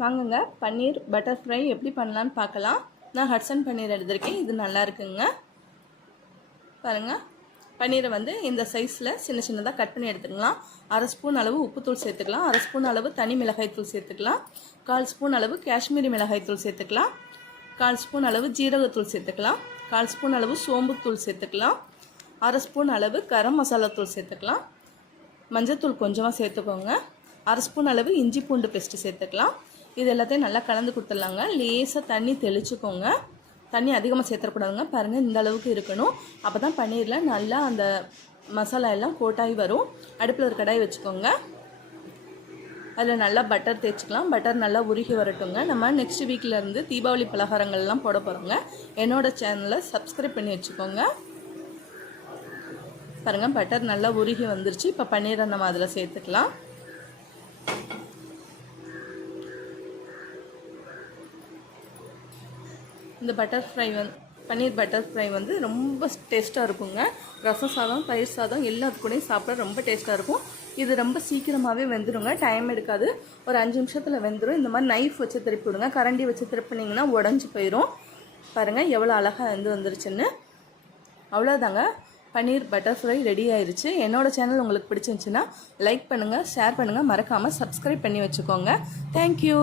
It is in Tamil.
வாங்குங்க பன்னீர் பட்டர் ஃப்ரை எப்படி பண்ணலான்னு பார்க்கலாம். நான் ஹட்சன் பன்னீர் எடுத்திருக்கேன். இது நல்லா இருக்குங்க. பாருங்கள், பன்னீரை வந்து இந்த சைஸில் சின்ன சின்னதாக கட் பண்ணி எடுத்துக்கலாம். 1/2 ஸ்பூன் அளவு உப்புத்தூள் சேர்த்துக்கலாம். 1/2 ஸ்பூன் அளவு தனி மிளகாய்த்தூள் சேர்த்துக்கலாம். 1/4 ஸ்பூன் அளவு காஷ்மீரி மிளகாய்த்தூள் சேர்த்துக்கலாம். 1/4 ஸ்பூன் அளவு ஜீரகத்தூள் சேர்த்துக்கலாம். 1/4 ஸ்பூன் அளவு சோம்புத்தூள் சேர்த்துக்கலாம். 1/2 ஸ்பூன் அளவு கரம் மசாலா தூள் சேர்த்துக்கலாம். மஞ்சத்தூள் கொஞ்சமாக சேர்த்துக்கோங்க. 1/2 ஸ்பூன் அளவு இஞ்சி பூண்டு பேஸ்ட்டு சேர்த்துக்கலாம். இது எல்லாத்தையும் நல்லா கலந்து கொடுத்துடலாங்க. லேசாக தண்ணி தெளிச்சுக்கோங்க. தண்ணி அதிகமாக சேர்த்துக்கூடாதுங்க. பாருங்கள், இந்த அளவுக்கு இருக்கணும். அப்போ தான் பன்னீரில் நல்லா அந்த மசாலா எல்லாம் கோட்டாகி வரும். அடுப்பில் ஒரு கடாய் வச்சுக்கோங்க. அதில் நல்லா பட்டர் தேய்ச்சிக்கலாம். பட்டர் நல்லா உருகி வரட்டுங்க. நம்ம நெக்ஸ்ட் வீக்கிலேருந்து தீபாவளி பலகாரங்கள்லாம் போட போகிறோங்க. என்னோடய சேனலை சப்ஸ்கிரைப் பண்ணி வச்சுக்கோங்க. பாருங்கள், பட்டர் நல்லா உருகி வந்துருச்சு. இப்போ பன்னீரை நம்ம அதில் சேர்த்துக்கலாம். இந்த பன்னீர் பட்டர் ஃப்ரை வந்து ரொம்ப டேஸ்ட்டாக இருக்குங்க. ரசம் சாதம், தயிர் சாதம் எல்லாத்துக்கூடையும் சாப்பிட ரொம்ப டேஸ்ட்டாக இருக்கும். இது ரொம்ப சீக்கிரமாகவே வெந்துடுங்க. டைம் எடுக்காது. ஒரு 5 நிமிஷத்தில் வெந்துடும். இந்த மாதிரி நைஃப் வச்சு திருப்பி விடுங்க. கரண்டி வச்சு திருப்பினீங்கன்னா உடஞ்சி போயிடும். பாருங்கள் எவ்வளோ அழகாக வந்துருச்சுன்னு. அவ்வளோதாங்க, பன்னீர் பட்டர் ஃப்ரை ரெடி ஆயிடுச்சு. என்னோடய சேனல் உங்களுக்கு பிடிச்சிருந்துச்சுன்னா லைக் பண்ணுங்கள், ஷேர் பண்ணுங்கள், மறக்காமல் சப்ஸ்கிரைப் பண்ணி வச்சுக்கோங்க. தேங்க்யூ.